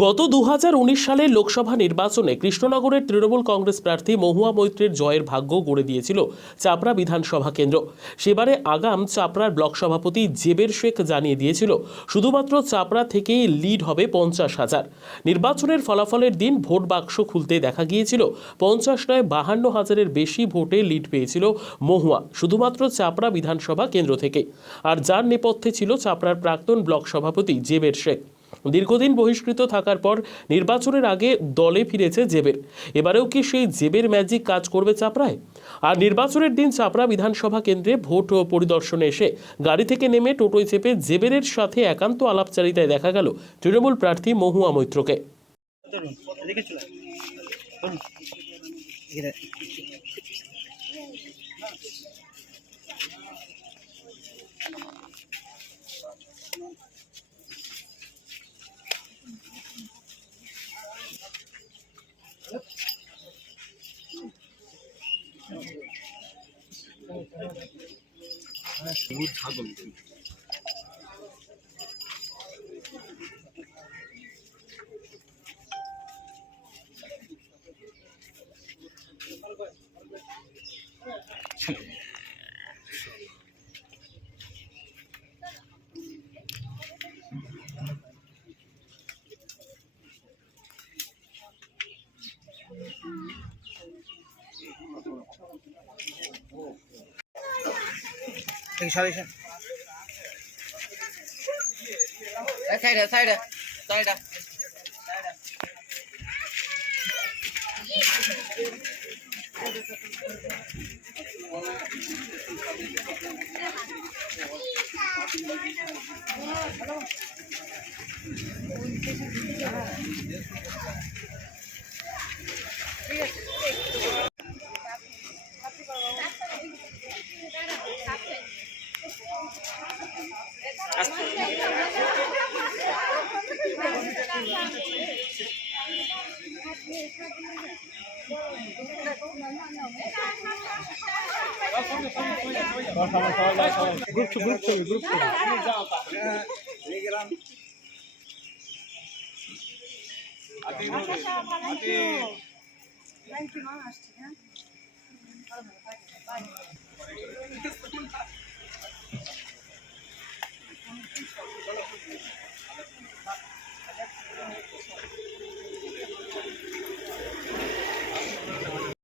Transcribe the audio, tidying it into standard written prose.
গত 2019 সালের লোকসভা নির্বাচনে কৃষ্ণনগরের তৃণমূল কংগ্রেস প্রার্থী মহুয়া মৈত্রের জয়ের ভাগ্য গড়ে দিয়েছিল চাপড়া বিধানসভা কেন্দ্র। সেবারে আগাম চাপড়ার ব্লক সভাপতি জেবের শেখ জানিয়ে দিয়েছিল শুধুমাত্র চাপড়া থেকেই লিড হবে 50,000। নির্বাচনের ফলাফলের দিন ভোট বাক্স খুলতে দেখা গিয়েছিল 50 নয় 52,000-এর বেশি ভোটে লিড পেয়েছিল মহুয়া শুধুমাত্র চাপড়া বিধানসভা কেন্দ্র থেকে, আর যার নেপথ্যে ছিল চাপড়ার প্রাক্তন ব্লক সভাপতি জেবের শেখ। দীর্ঘদিন বহিষ্কৃত থাকার পর নির্বাচনের আগে দলে ফিরেছে জেবের। এবারেও কি সেই জেবের ম্যাজিক কাজ করবে চাপড়ায়? আর নির্বাচনের দিন চাপড়া বিধানসভা কেন্দ্রে ভোট পরিদর্শনে এসে গাড়ি থেকে নেমে টোটোয় চেপে জেবের সাথে একান্ত আলাপচারিতায় দেখা গেল তৃণমূল প্রার্থী মহুয়া মৈত্রকে। সাইডে গ্রুপ ছবি